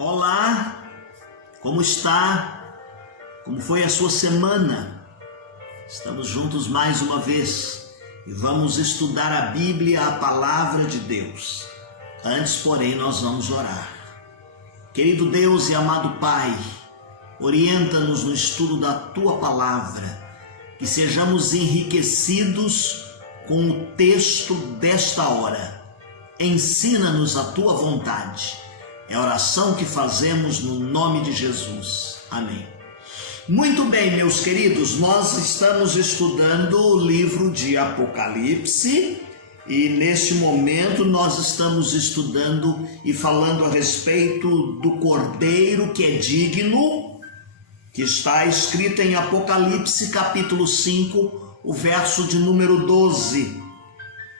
Olá, como está? Como foi a sua semana? Estamos juntos mais uma vez e vamos estudar a Bíblia, a palavra de Deus. Antes, porém, nós vamos orar. Querido Deus e amado Pai, orienta-nos no estudo da Tua palavra, que sejamos enriquecidos com o texto desta hora. Ensina-nos a Tua vontade. É a oração que fazemos no nome de Jesus. Amém. Muito bem, meus queridos, nós estamos estudando o livro de Apocalipse e neste momento nós estamos estudando e falando a respeito do Cordeiro que é digno, que está escrito em Apocalipse capítulo 5, o verso de número 12,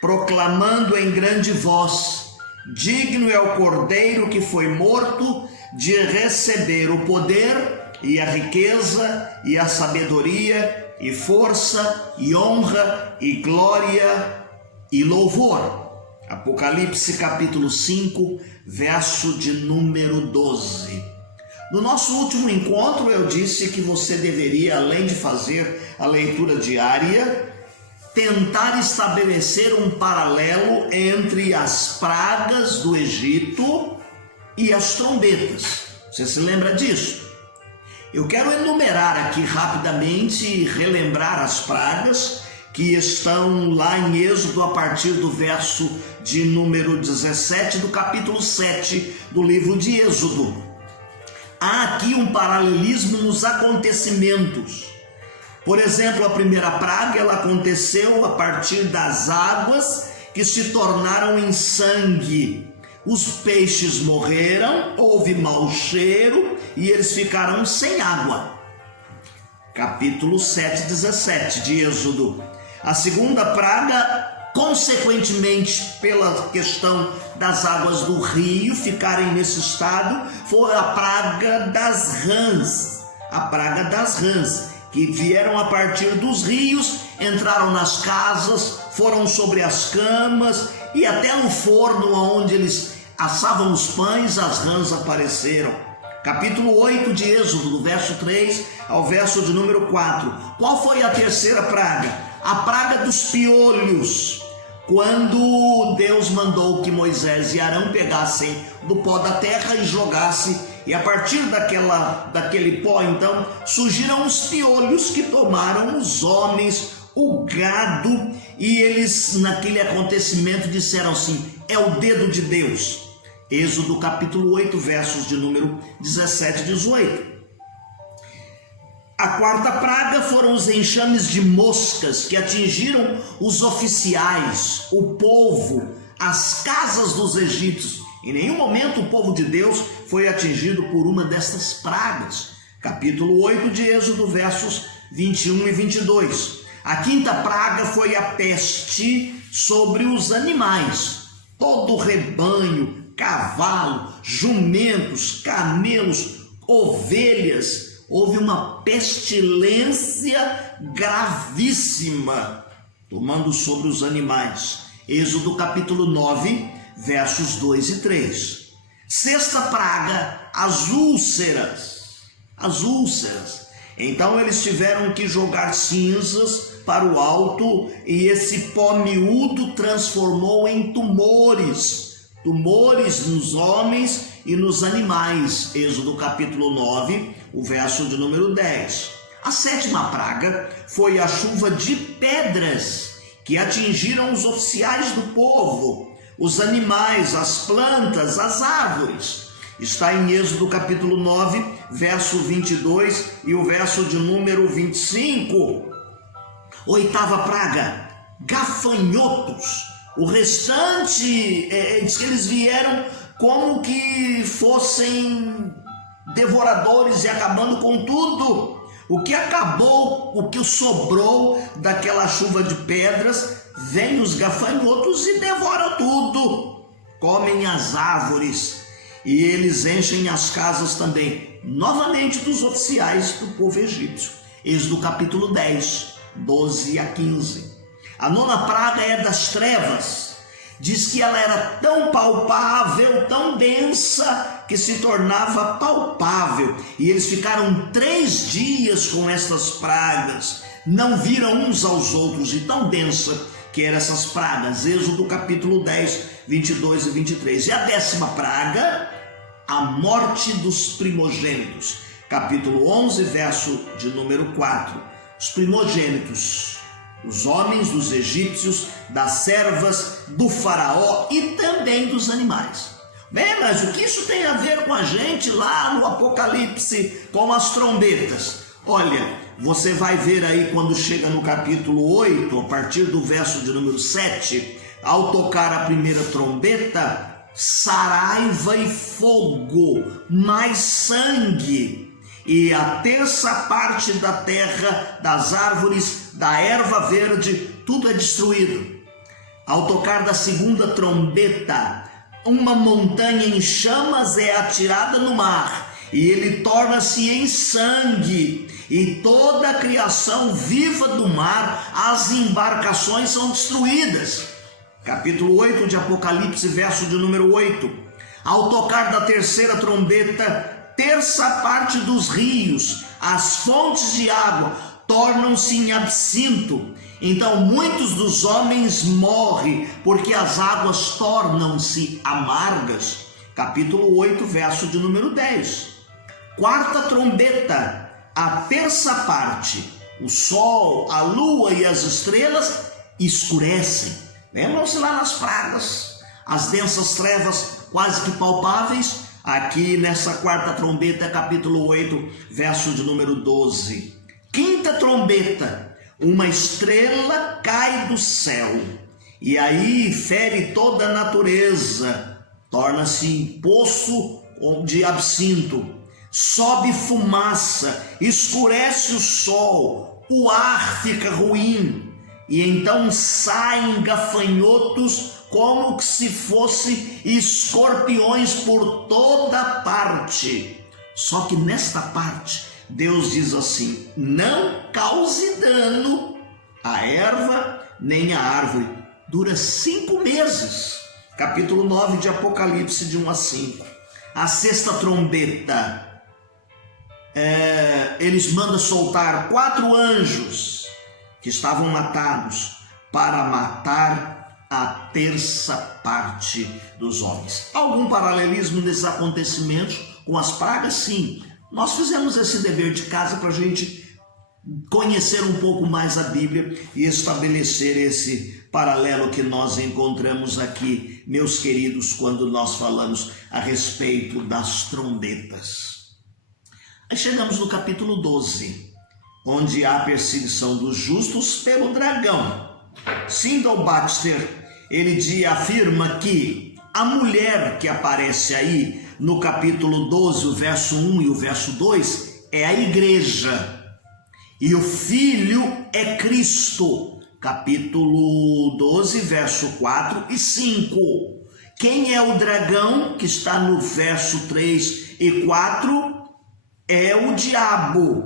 proclamando em grande voz: digno é o Cordeiro que foi morto de receber o poder e a riqueza e a sabedoria e força e honra e glória e louvor. Apocalipse capítulo 5, verso de número 12. No nosso último encontro eu disse que você deveria, além de fazer a leitura diária, tentar estabelecer um paralelo entre as pragas do Egito e as trombetas. Você se lembra disso? Eu quero enumerar aqui rapidamente e relembrar as pragas que estão lá em Êxodo a partir do verso de número 17 do capítulo 7 do livro de Êxodo. Há aqui um paralelismo nos acontecimentos. Por exemplo, a primeira praga ela aconteceu a partir das águas que se tornaram em sangue. Os peixes morreram, houve mau cheiro e eles ficaram sem água. Capítulo 7, 17 de Êxodo. A segunda praga, consequentemente pela questão das águas do rio ficarem nesse estado, foi a praga das rãs. A praga das rãs, que vieram a partir dos rios, entraram nas casas, foram sobre as camas e até no forno onde eles assavam os pães, as rãs apareceram. Capítulo 8 de Êxodo, do verso 3 ao verso de número 4. Qual foi a terceira praga? A praga dos piolhos. Quando Deus mandou que Moisés e Arão pegassem do pó da terra e jogassem, e a partir daquele pó, então, surgiram os piolhos que tomaram os homens, o gado, e eles, naquele acontecimento, disseram assim: é o dedo de Deus. Êxodo capítulo 8, versos de número 17 e 18. A quarta praga foram os enxames de moscas que atingiram os oficiais, o povo, as casas dos egípcios. Em nenhum momento o povo de Deus foi atingido por uma destas pragas. Capítulo 8 de Êxodo, versos 21 e 22. A quinta praga foi a peste sobre os animais. Todo o rebanho, cavalo, jumentos, camelos, ovelhas. Houve uma pestilência gravíssima tomando sobre os animais. Êxodo capítulo 9, versos 2 e 3. Sexta praga, as úlceras. As úlceras. Então eles tiveram que jogar cinzas para o alto e esse pó miúdo transformou em tumores. Tumores nos homens e nos animais. Êxodo capítulo 9, o verso de número 10. A sétima praga foi a chuva de pedras que atingiram os oficiais do povo, os animais, as plantas, as árvores. Está em Êxodo capítulo 9, verso 22 e o verso de número 25. Oitava praga, gafanhotos. O restante, diz que eles vieram como que fossem devoradores e acabando com tudo. O que acabou, o que sobrou daquela chuva de pedras, vem os gafanhotos e devoram tudo. Comem as árvores e eles enchem as casas também, novamente dos oficiais do povo egípcio. Êxodo capítulo 10, 12 a 15. A nona praga é das trevas. Diz que ela era tão palpável, tão densa, que se tornava palpável, e eles ficaram 3 dias com estas pragas, não viram uns aos outros, e tão densa que eram essas pragas. Êxodo capítulo 10, 22 e 23. E a 10ª praga, a morte dos primogênitos. Capítulo 11, verso de número 4. Os primogênitos, os homens dos egípcios, das servas, do faraó e também dos animais. Bem, mas o que isso tem a ver com a gente lá no Apocalipse, com as trombetas? Olha, você vai ver aí quando chega no capítulo 8, a partir do verso de número 7, ao tocar a primeira trombeta, saraiva e fogo, mais sangue, e a 1/3 parte da terra, das árvores, da erva verde, tudo é destruído. Ao tocar da segunda trombeta, uma montanha em chamas é atirada no mar, e ele torna-se em sangue, e toda a criação viva do mar, as embarcações são destruídas. Capítulo 8 de Apocalipse, verso de número 8. Ao tocar da 3ª trombeta, 1/3 parte dos rios, as fontes de água, tornam-se em absinto. Então muitos dos homens morrem, porque as águas tornam-se amargas. Capítulo 8, verso de número 10. 4ª trombeta, a 1/3 parte, o sol, a lua e as estrelas escurecem. Lembram-se lá nas pragas, as densas trevas quase que palpáveis? Aqui nessa 4ª trombeta, capítulo 8, verso de número 12. 5ª trombeta, uma estrela cai do céu, e aí fere toda a natureza, torna-se em poço de absinto, sobe fumaça, escurece o sol, o ar fica ruim, e então saem gafanhotos como que se fossem escorpiões por toda parte. Só que nesta parte, Deus diz assim: não cause dano à erva nem à árvore. Dura 5 meses. Capítulo 9 de Apocalipse, de 1 a 5. A 6ª trombeta, eles mandam soltar 4 anjos que estavam atados para matar a 1/3 parte dos homens. Algum paralelismo desses acontecimentos com as pragas? Sim. Nós fizemos esse dever de casa para a gente conhecer um pouco mais a Bíblia e estabelecer esse paralelo que nós encontramos aqui, meus queridos, quando nós falamos a respeito das trombetas. Aí chegamos no capítulo 12, onde há a perseguição dos justos pelo dragão. Sindel-Baxter, ele afirma que a mulher que aparece aí no capítulo 12, o verso 1 e o verso 2, é a igreja. E o filho é Cristo. Capítulo 12, verso 4 e 5. Quem é o dragão, que está no verso 3 e 4? É o diabo.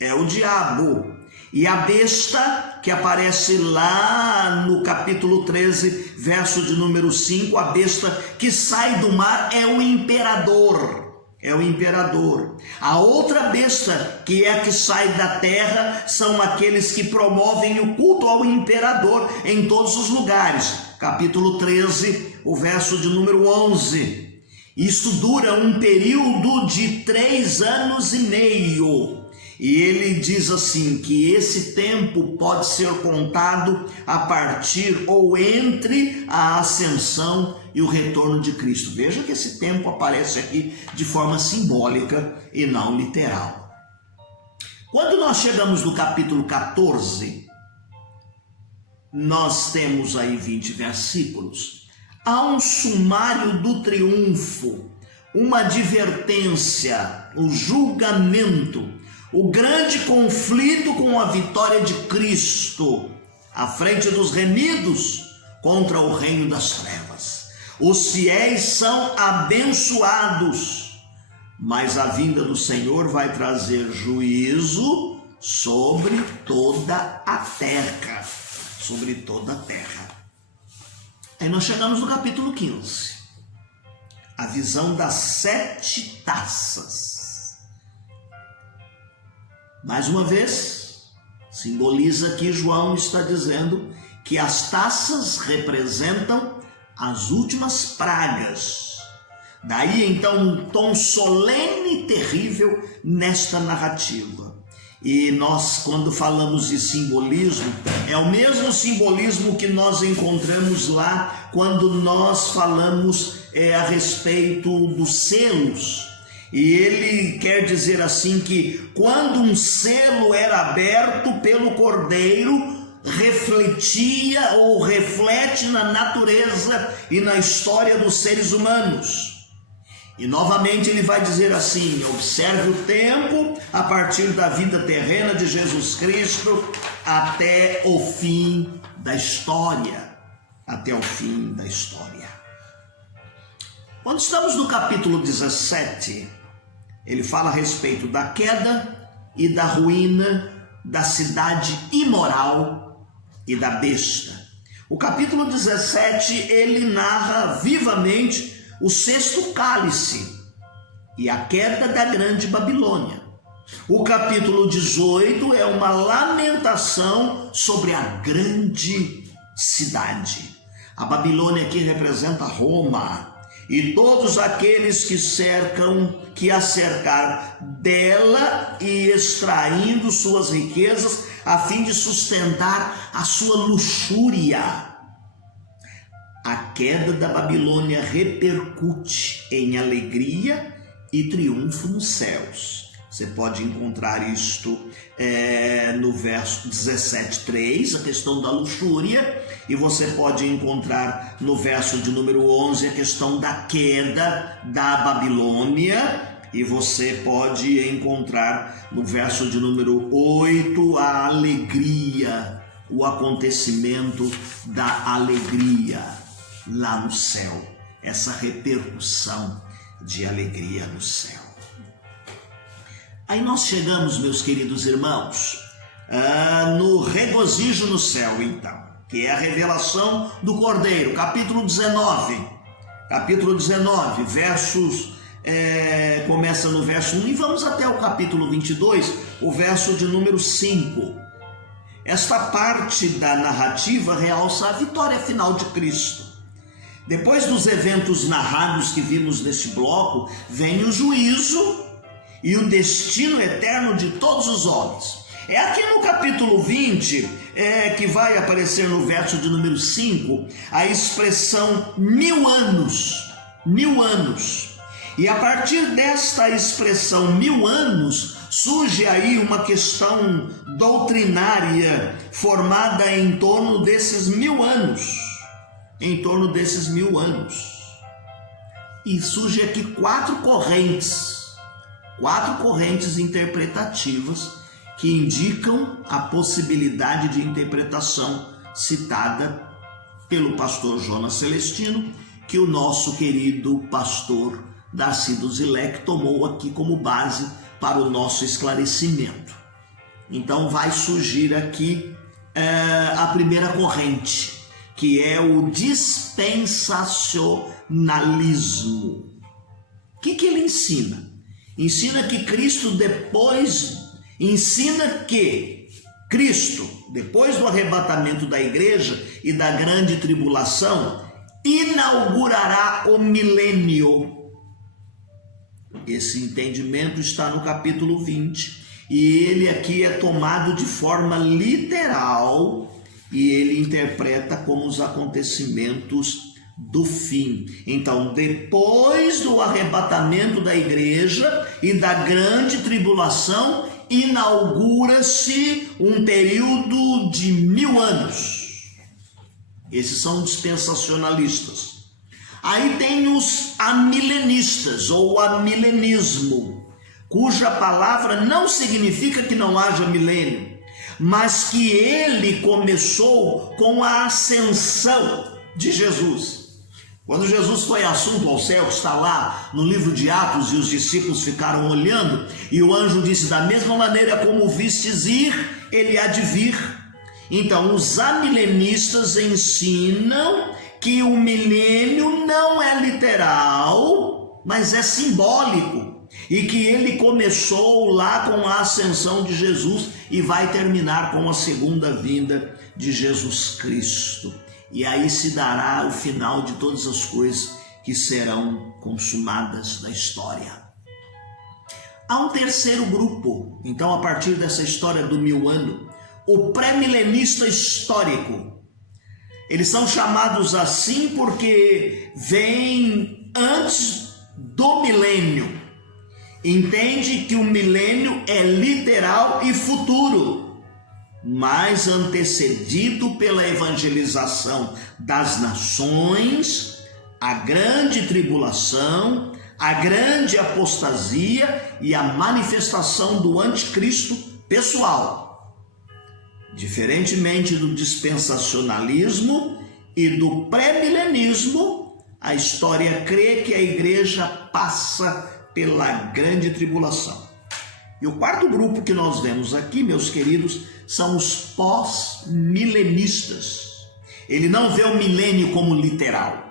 É o diabo. E a besta, que aparece lá no capítulo 13, verso de número 5, a besta que sai do mar é o imperador. É o imperador. A outra besta, que é a que sai da terra, são aqueles que promovem o culto ao imperador em todos os lugares. Capítulo 13, o verso de número 11. Isto dura um período de 3 anos e meio. E ele diz assim, que esse tempo pode ser contado a partir ou entre a ascensão e o retorno de Cristo. Veja que esse tempo aparece aqui de forma simbólica e não literal. Quando nós chegamos no capítulo 14, nós temos aí 20 versículos. Há um sumário do triunfo, uma advertência, o julgamento, o grande conflito com a vitória de Cristo, à frente dos remidos contra o reino das trevas. Os fiéis são abençoados, mas a vinda do Senhor vai trazer juízo sobre toda a terra. Sobre toda a terra. Aí nós chegamos no capítulo 15. a visão das 7 taças. Mais uma vez, simboliza que João está dizendo que as taças representam as últimas pragas. Daí então um tom solene e terrível nesta narrativa. E nós, quando falamos de simbolismo, é o mesmo simbolismo que nós encontramos lá quando nós falamos a respeito dos selos. E ele quer dizer assim que quando um selo era aberto pelo Cordeiro, refletia ou reflete na natureza e na história dos seres humanos. E novamente ele vai dizer assim: observe o tempo a partir da vida terrena de Jesus Cristo até o fim da história. Até o fim da história. Quando estamos no capítulo 17, ele fala a respeito da queda e da ruína da cidade imoral e da besta. O capítulo 17, ele narra vivamente o 6º cálice e a queda da grande Babilônia. O capítulo 18 é uma lamentação sobre a grande cidade. A Babilônia aqui representa Roma e todos aqueles que a cercaram dela e extraindo suas riquezas a fim de sustentar a sua luxúria. A queda da Babilônia repercute em alegria e triunfo nos céus. Você pode encontrar isto no verso 17:3, a questão da luxúria, e você pode encontrar no verso de número 11 a questão da queda da Babilônia, e você pode encontrar no verso de número 8 a alegria, o acontecimento da alegria lá no céu, essa repercussão de alegria no céu. Aí nós chegamos, meus queridos irmãos, no regozijo no céu, então, que é a revelação do Cordeiro, capítulo 19. Capítulo 19, versos, começa no verso 1 e vamos até o capítulo 22, o verso de número 5. Esta parte da narrativa realça a vitória final de Cristo. Depois dos eventos narrados que vimos neste bloco, vem o juízo e o destino eterno de todos os homens. É aqui no capítulo 20 que vai aparecer no verso de número 5 a expressão 1000 anos. 1000 anos. E a partir desta expressão 1000 anos, surge aí uma questão doutrinária formada em torno desses 1000 anos. Em torno desses 1000 anos. E surge aqui 4 correntes interpretativas que indicam a possibilidade de interpretação citada pelo pastor Jonas Celestino, que o nosso querido pastor Darcy Duzilek tomou aqui como base para o nosso esclarecimento. Então vai surgir aqui a primeira corrente, que é o dispensacionalismo. O que ele ensina? Ensina que Cristo, depois do arrebatamento da igreja e da grande tribulação, inaugurará o milênio. Esse entendimento está no capítulo 20 e ele aqui é tomado de forma literal e ele interpreta como os acontecimentos do fim. Então, depois do arrebatamento da igreja e da grande tribulação, inaugura-se um período de 1000 anos. Esses são dispensacionalistas. Aí tem os amilenistas, ou amilenismo, cuja palavra não significa que não haja milênio, mas que ele começou com a ascensão de Jesus. Quando Jesus foi assunto ao céu, que está lá no livro de Atos, e os discípulos ficaram olhando, e o anjo disse: da mesma maneira como o vistes ir, ele há de vir. Então, os amilenistas ensinam que o milênio não é literal, mas é simbólico, e que ele começou lá com a ascensão de Jesus e vai terminar com a segunda vinda de Jesus Cristo. E aí se dará o final de todas as coisas que serão consumadas na história. Há um terceiro grupo, então, a partir dessa história do 1000 anos, o pré-milenista histórico. Eles são chamados assim porque vêm antes do milênio. Entende que o milênio é literal e futuro, mas antecedido pela evangelização das nações, a grande tribulação, a grande apostasia e a manifestação do anticristo pessoal. Diferentemente do dispensacionalismo e do pré-milenismo, a história crê que a igreja passa pela grande tribulação. E o quarto grupo que nós vemos aqui, meus queridos, são os pós-milenistas. Ele não vê o milênio como literal.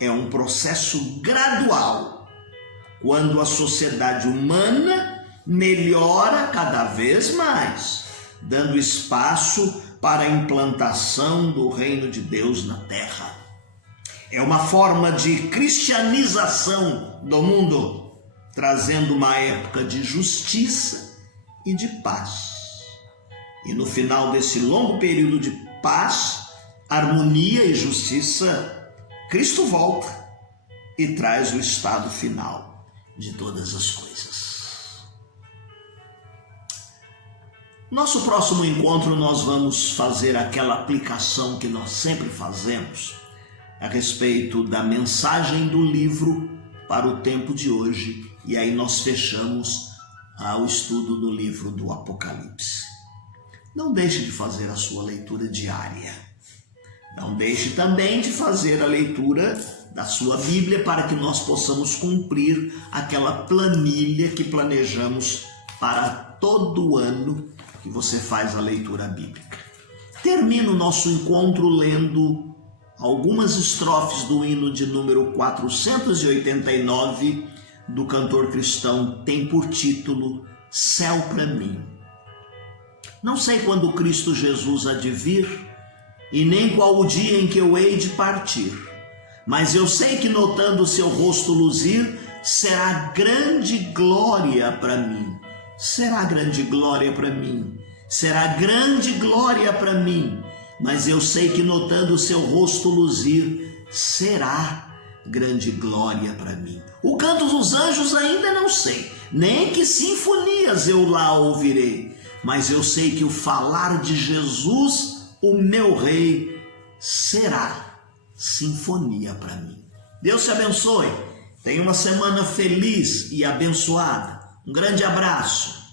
É um processo gradual, quando a sociedade humana melhora cada vez mais, dando espaço para a implantação do reino de Deus na terra. É uma forma de cristianização do mundo, trazendo uma época de justiça e de paz. E no final desse longo período de paz, harmonia e justiça, Cristo volta e traz o estado final de todas as coisas. Nosso próximo encontro nós vamos fazer aquela aplicação que nós sempre fazemos a respeito da mensagem do livro para o tempo de hoje, e aí nós fechamos o estudo do livro do Apocalipse. Não deixe de fazer a sua leitura diária. Não deixe também de fazer a leitura da sua Bíblia para que nós possamos cumprir aquela planilha que planejamos para todo ano que você faz a leitura bíblica. Termino o nosso encontro lendo algumas estrofes do hino de número 489 do cantor cristão, tem por título Céu para mim. Não sei quando Cristo Jesus há de vir, e nem qual o dia em que eu hei de partir, mas eu sei que notando o seu rosto luzir, será grande glória para mim. Será grande glória para mim. Será grande glória para mim. Mas eu sei que notando o seu rosto luzir, será grande glória para mim. O canto dos anjos ainda não sei, nem que sinfonias eu lá ouvirei, mas eu sei que o falar de Jesus, o meu rei, será sinfonia para mim. Deus te abençoe. Tenha uma semana feliz e abençoada. Um grande abraço.